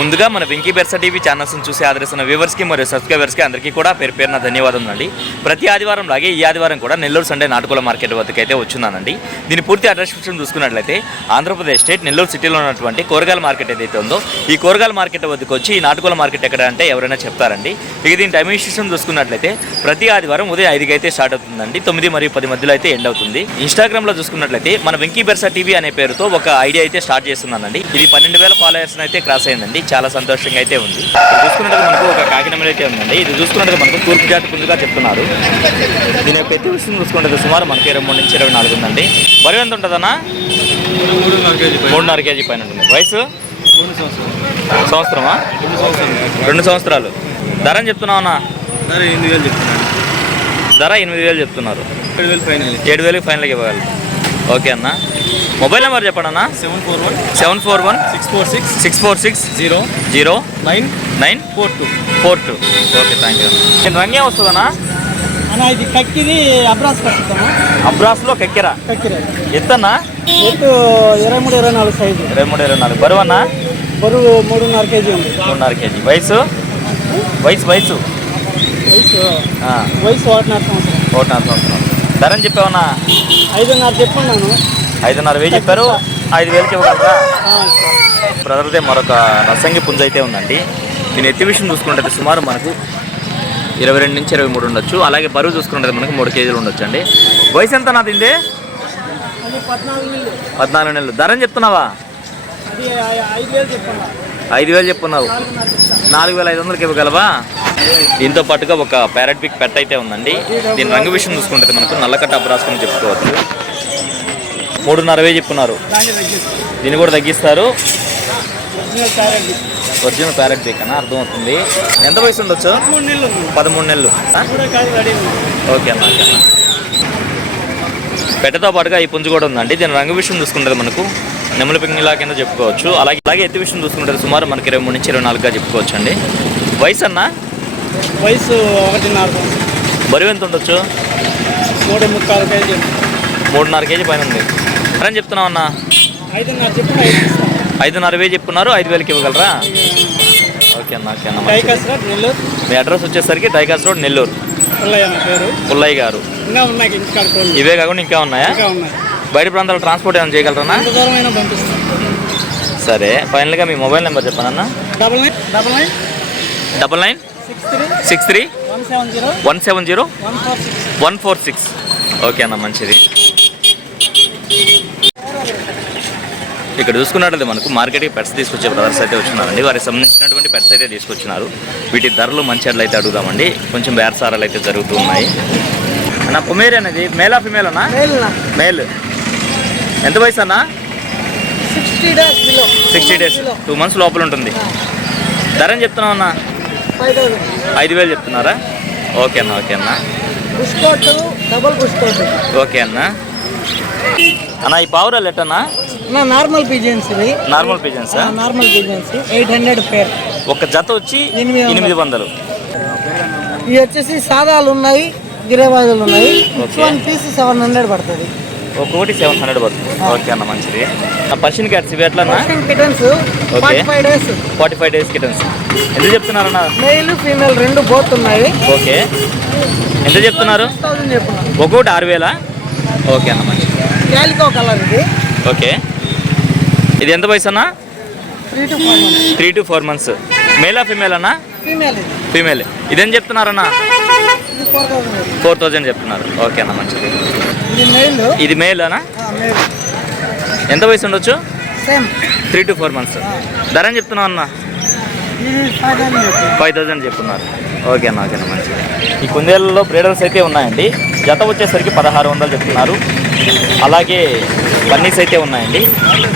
ముందుగా మన వెంకీ బెర్సా టీవీ ఛానల్స్ని చూసి ఆదరిస్తున్న వ్యూవర్స్కి మరియు సబ్స్క్రైబర్స్కి అందరికీ కూడా పేరున ధన్యవాదములు అండి. ప్రతి ఆదివారం లాగే ఈ ఆదివారం కూడా నెల్లూరు సండే నాటుకోల మార్కెట్ వద్దకు అయితే వచ్చున్నానండి. దీని పూర్తి అడ్రస్ చూసుకున్నట్లయితే ఆంధ్రప్రదేశ్ స్టేట్ నెల్లూరు సిటీలో ఉన్నటువంటి కూరగాయల మార్కెట్ ఏదైతే ఉందో ఈ కూరగాయల మార్కెట్ వద్దకు వచ్చి ఈ నాటుకోల మార్కెట్ ఎక్కడ అంటే ఎవరైనా చెప్తారండి. ఇక దీని టైమింగ్ సిస్టమ్ చూసుకున్నట్లయితే ప్రతి ఆదివారం ఉదయం 5కి అయితే స్టార్ట్ అవుతుందండి. 9 మరియు 10 మధ్యలో అయితే ఎండ్ అవుతుంది. ఇన్స్టాగ్రామ్లో చూసుకున్నట్లయితే మన వెంకీ బెర్సా టీవీ అనే పేరుతో ఒక ఐడియా అయితే స్టార్ట్ చేస్తున్నానండి. ఇది 12,000 ఫాలోవర్స్ అయితే క్రాస్ అయిందండి. చాలా సంతోషంగా అయితే ఉంది. చూసుకున్నట్టు మనకు ఒక కాకినమల అయితే ఉందండి. ఇది చూసుకున్నట్టు మనకు తూర్పు జాతి పుంజుగా చెప్తున్నారు. దీని యొక్క ఎత్తు విషయం చూసుకుంటే సుమారు మనకి 23 నుంచి 24 ఉందండి. బరువు ఎంత ఉంటుందన్నా? 3.5 కేజీ పైన ఉంటుంది. వయసు సంవత్సరమా? 2 సంవత్సరాలు. ధర అని చెప్తున్నావు అన్న? ధర 8,000 చెప్తున్నారు. 7,000 ఫైనల్గా ఇవ్వగలరు. ఓకే అన్న. మొబైల్ నెంబర్ చెప్పండి అన్న. 741 646 00942. Okay, thank you. నేను రంగే వస్తుందన్నా? ఇది కక్కిది అబ్రాస్లో కక్కెరా ఎత్తన్నా? ఎత్తు 23-24 సైజు. 23-24. బరువు అన్నా? బరువు 3.5 కేజీ ఉంది. 3.5 కేజీ. వయసు 1.5 సంవత్సరం. ధర అని చెప్పావన్నా? 5.5 చెప్పున్నాను. 5.5 చెప్పారు. 5,000కి ఇవ్వగలరా? బ్రదర్దే మరొక రసంగి పుంజ అయితే ఉందండి. దీని ఎత్తి విషయం చూసుకుంటే సుమారు మనకు 22 నుంచి 23 ఉండొచ్చు. అలాగే బరువు చూసుకుంటే మనకు 3 కేజీలు ఉండొచ్చు అండి. వయసు ఎంత నాది? 14 నెలలు. ధర అని చెప్తున్నావా? 5,000 చెప్పున్నావు. 4,500కి ఇవ్వగలవా? దీంతో పాటుగా ఒక ప్యారెట్ పిక్ పెట్ అయితే ఉందండి. దీని రంగు విషయం చూసుకుంటే మనకు నల్లకట్ట అబ్రాస్కొని చెప్పుకోవచ్చు. 3.5 చెప్పున్నారు. దీన్ని కూడా తగ్గిస్తారు. ఒరిజినల్ ప్యారెట్ పిక్ అన్న, అర్థమవుతుంది. ఎంత వయసు ఉండొచ్చు? 13 నెలలు. ఓకే అన్న. పెట్టతో పాటుగా ఈ పుంజు కూడా ఉందండి. దీని రంగు విషయం చూసుకుంటే మనకు నెమలి పింగిలా కింద చెప్పుకోవచ్చు. అలాగే ఎత్తి విషయం చూసుకుంటే సుమారు మనకి 23 నుంచి 24గా చెప్పుకోవచ్చు అండి. వయసు అన్న? వయసు 1.5. బరువు ఎంత ఉండొచ్చు? 3.5 కేజీ. 3.5 కేజీ పైన ఉంది. అని చెప్తున్నావు అన్న? 5.5 చెప్పున్నారు. 5,000కి ఇవ్వగలరా? ఓకే అన్న. ఓకే అన్న. మీ అడ్రస్ వచ్చేసరికి డైకాస్ రోడ్, నెల్లూరు. పుల్లయ్య గారు. ఇవే కాకుండా ఇంకా ఉన్నాయా? బయట ప్రాంతాల్లో ట్రాన్స్పోర్ట్ ఏమైనా చేయగలరా? సరే, ఫైనల్గా మీ మొబైల్ నెంబర్ చెప్పండి అన్న. 9963 170 146. ఓకే అన్న, మంచిది. ఇక్కడ చూసుకున్నట్లయితే మనకు మార్కెట్కి పెట్స్ తీసుకొచ్చే బ్రదర్స్ అయితే వచ్చినారండి. వారికి సంబంధించినటువంటి పెట్స్ అయితే తీసుకొచ్చినారు. వీటి ధరలు మంచి అట్లా అయితే అడుగుదామండి. కొంచెం బేరసారాలు అయితే జరుగుతూ ఉన్నాయి. అన్న పొమేరి అనేది మేలా ఫిమేల్ అన్నా? మేల్. ఎంత వయసు అన్న? 60 డేస్. 2 months లోపల ఉంటుంది. ధర అని చెప్తున్నావు అన్న? 5,000 చెప్తున్నారా? ఓకే అన్న. ఓకే అన్న. ఓకే అన్న. అన్న ఈ పావురాలు ఎట్టన్నా? Normal pigeons. 800 పేర్. ఒక జత వచ్చి 800. ఇవి వచ్చేసి సాదాలు ఉన్నాయి, గిరేబాజులు ఉన్నాయి. పీస్ 700 పడుతుంది. ఒక్కొక్కటి 700 పడుతుంది. ఓకే అన్న, మంచిది. పర్షియన్ క్యాట్స్ ఇవి ఎట్లా? Kittens 45 days kittens. ఎంత చెప్తున్నారన్న? మెయిల్ ఫీమేల్ 2 బోత్ ఉన్నాయి. ఓకే, ఎంత చెప్తున్నారు? 6,000 చెప్తున్నారు. ఒక్కొక్కటి 6,000. ఓకే అన్న, మంచిది. క్యాలికో కలర్ ఇది. ఓకే, ఇది ఎంత వయసు అన్న? 3 to 4 months. మేలా ఫీమేల్ అన్న? ఫీమేల్. ఇదేం చెప్తున్నారన్న? 4,000 చెప్తున్నారు. ఓకే అన్న, మంచిది. ఇది మేల్ అన్న? ఎంత వయసు ఉండొచ్చు? 3 to 4 months. ధర అని చెప్తున్నావు అన్న? 5,000 చెప్తున్నారు. ఓకే అన్న. ఓకే అన్న, మంచిది. ఈ కుందేళ్ళలో బ్రీడర్స్ అయితే ఉన్నాయండి. జత వచ్చేసరికి 1,600 చెప్తున్నారు. అలాగే బన్నీస్ అయితే ఉన్నాయండి.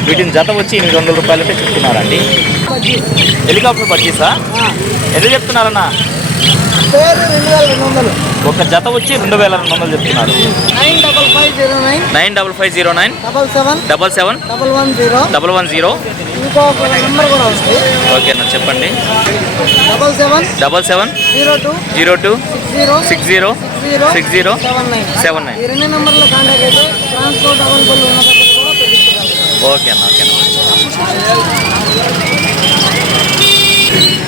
వీటిని జత వచ్చి 800 రూపాయలు అయితే చెప్తున్నారండి. హెలికాప్టర్ పర్చేసా? ఎంత చెప్తున్నారన్న? ఒక జత వచ్చి 2,200 చెప్తున్నారు. 95509 77 110. ఓకే అన్న, చెప్పండి. 77 02 60 6079. ఓకే అన్న. ఓకే అన్న.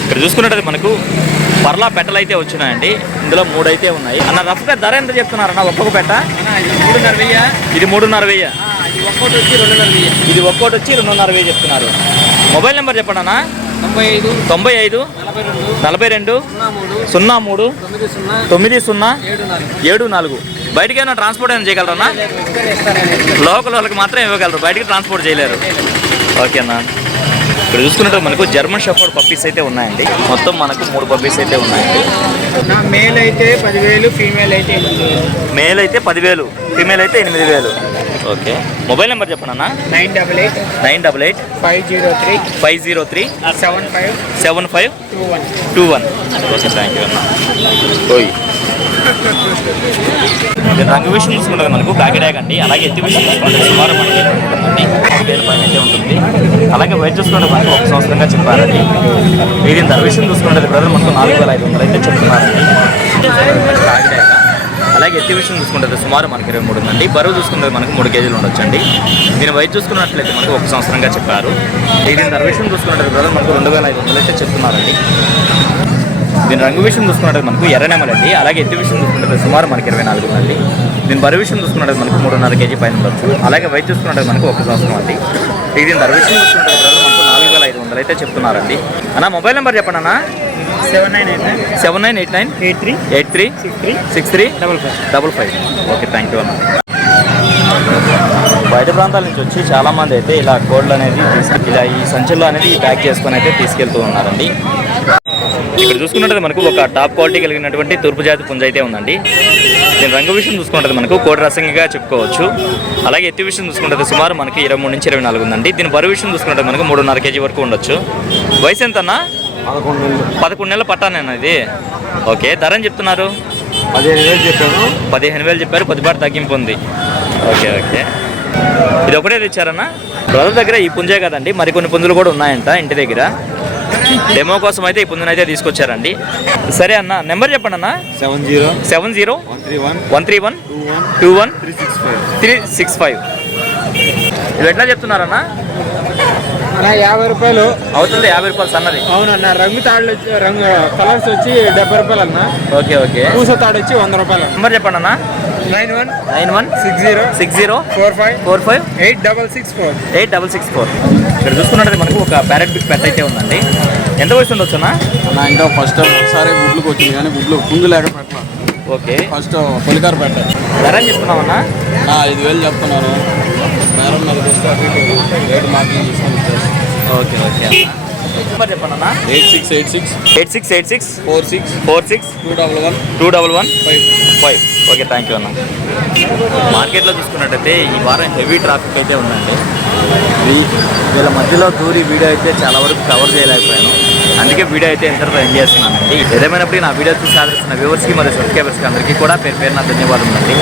ఇక్కడ చూసుకున్నట్టు మనకు పర్లా పెట్టలు అయితే వచ్చినాయండి. ఇందులో 3 అయితే ఉన్నాయి. అన్న రఫ్గా ధర ఎంత చెప్తున్నారన్న ఒక్కొక్క పెట్ట? ఇది 3,500. ఇది ఒక్కోటి వచ్చి 2,500 చెప్తున్నారు. మొబైల్ నెంబర్ చెప్పండి అన్న. 95 42 03 90 74. బయటికి ఏమైనా ట్రాన్స్పోర్ట్ ఏమైనా చేయగలరన్నా? లోకల్ వాళ్ళకి మాత్రం ఇవ్వగలరు, బయటికి ట్రాన్స్పోర్ట్ చేయలేరు. ఓకే అన్న. ఇక్కడ చూసుకున్నట్టు మనకు జర్మన్ షెఫర్డ్ పప్పీస్ అయితే ఉన్నాయండి. మొత్తం మనకు 3 పప్పీస్ అయితే ఉన్నాయండి. మేల్ అయితే 10,000, ఫీమేల్ అయితే 8,000. మేల్ అయితే 10,000, ఫీమేల్ అయితే 8,000. ఓకే. మొబైల్ నెంబర్ చెప్పండి అన్న. 988 988 503 503 75 21. ఓకే, థ్యాంక్ యూ అన్న. ఓయ్ రంగు విషయం చూసుకుంటుంది మనకు బ్యాకెట్ అండి. అలాగే ఎత్తి విషయం చూసుకుంటే సుమారు మనకి ఉంటుందండి 3,000 పైన అయితే ఉంటుంది. అలాగే వైట్ చూసుకుంటే మనకు 1 సంవత్సరంగా చెప్పారండి. ఇది ధర విషయం చూసుకుంటే బ్రదర్ మనకు 4,500 అయితే చెప్తున్నారండి బ్యాకెట్. అలాగే ఎత్తి విషయం చూసుకుంటే సుమారు మనకి 23 ఉందండి. బరువు చూసుకుంటే మనకు 3 కేజీలు ఉండొచ్చండి. దీని వైట్ చూసుకున్నట్లయితే మనకు 1 సంవత్సరంగా చెప్పారు. దీని ధర విషయం చూసుకున్నట్టు బ్రదర్ మనకు 2,500 అయితే చెప్తున్నారండి. దీని రంగు విషయం చూసుకున్నట్టు మనకు ఎర్రనెమలండి. అలాగే ఎత్తి విషయం చూసుకుంటే సుమారు మనకి 24 ఉందండి. దీని బరువు విషయం చూసుకున్నట్టు మనకు 3.5 కేజీ పైన ఉండొచ్చు. అలాగే వైట్ చూసుకున్నట్టు మనకు 1 సంవత్సరం అండి. దీని ధర విషయం చూసుకున్నట్టు బ్రదర్ మనకు 4,500 అయితే చెప్తున్నారండి. అన్న మొబైల్ నెంబర్ చెప్పండి అన్న. 7989 83 63 55. ఓకే, థ్యాంక్ యూ అన్న. బయట ప్రాంతాల నుంచి వచ్చి చాలామంది అయితే ఇలా కోళ్ళు అనేది ఇలా ఈ సంచుల్లో అనేది ప్యాక్ చేసుకొని అయితే తీసుకెళ్తూ ఉన్నారండి. ఇక్కడ చూసుకున్నట్టు మనకు ఒక టాప్ క్వాలిటీ కలిగినటువంటి తూర్పు జాతి పుంజ అయితే ఉందండి. దీని రంగు విషయం చూసుకుంటే మనకు కోడి రసంగా చెప్పుకోవచ్చు. అలాగే ఎత్తి విషయం చూసుకుంటే సుమారు మనకి 23 నుంచి 24 ఉందండి. దీని బరువు విషయం చూసుకుంటే మనకు 3.5 కేజీ వరకు ఉండొచ్చు. వయసు ఎంత అన్న? 11 నెలల పట్టానేనా ఇది? ఓకే, ధర అని చెప్తున్నారు? 15,000 చెప్పారు. 15,000 చెప్పారు. కొద్దిపాటి తగ్గింపు ఉంది. Okay okay. ఇది ఒకటే తెచ్చారన్న? బ్రదర్ దగ్గర ఈ పుంజే కదండి, మరికొన్ని పుంజులు కూడా ఉన్నాయంట ఇంటి దగ్గర. డెమో కోసం అయితే ఈ పుంజును అయితే తీసుకొచ్చారండి. సరే అన్న, నెంబర్ చెప్పండి అన్న. 70 131 21 365. ఇవి ఎట్లా చెప్తున్నారన్న? 50 రూపాయలు అవుతుంది. 50 రూపాయలు సన్నది. అవునన్న. రంగు తాళ్ళు రంగు కలర్స్ వచ్చి 70 రూపాయలు అన్న. Okay okay. పూస తాడు వచ్చి 100 రూపాయలు. నెంబర్ చెప్పండి అన్న. 91 60 45 8664. 8664. ఇక్కడ చూసుకున్నట్టు మనకు ఒక ప్యారెట్ బిగ్ పెట్ అయితే ఉందండి. ఎంత వయసు ఉండొచ్చు అన్న? ఇంకా ఫస్ట్ ఒకసారి గుడ్లకు వచ్చింది కానీ గుడ్లు పుంజు లేక పెట్టాలి. ఓకే, ఫస్ట్ పొలికారు పెట్టాలి. ధర అని చెప్తున్నామన్నా? 5,000 చెప్తున్నారు. బేరం మీద వస్తే రేటు మార్కింగ్ తీసుకొని ఇచ్చేస్తాం. Okay okay. నెంబర్ చెప్పండి అన్న. 8686 46 211 5. ఓకే, థ్యాంక్ యూ అన్న. మార్కెట్లో చూసుకున్నట్టయితే ఈ వారం హెవీ ట్రాఫిక్ అయితే ఉందండి. వీళ్ళ మధ్యలో దూరి వీడియో అయితే చాలా వరకు కవర్ చేయలేకపోయాను. అందుకే వీడియో అయితే ఎంతతో ఎంజాయ్ చేస్తున్నానండి. ఏదేమైనప్పటికీ నా వీడియో చూసి ఆదరిస్తున్న వ్యూవర్స్కి మరియు సబ్స్క్రైబర్స్కి అందరికీ కూడా పేరు పేరున ధన్యవాదాలు అండి.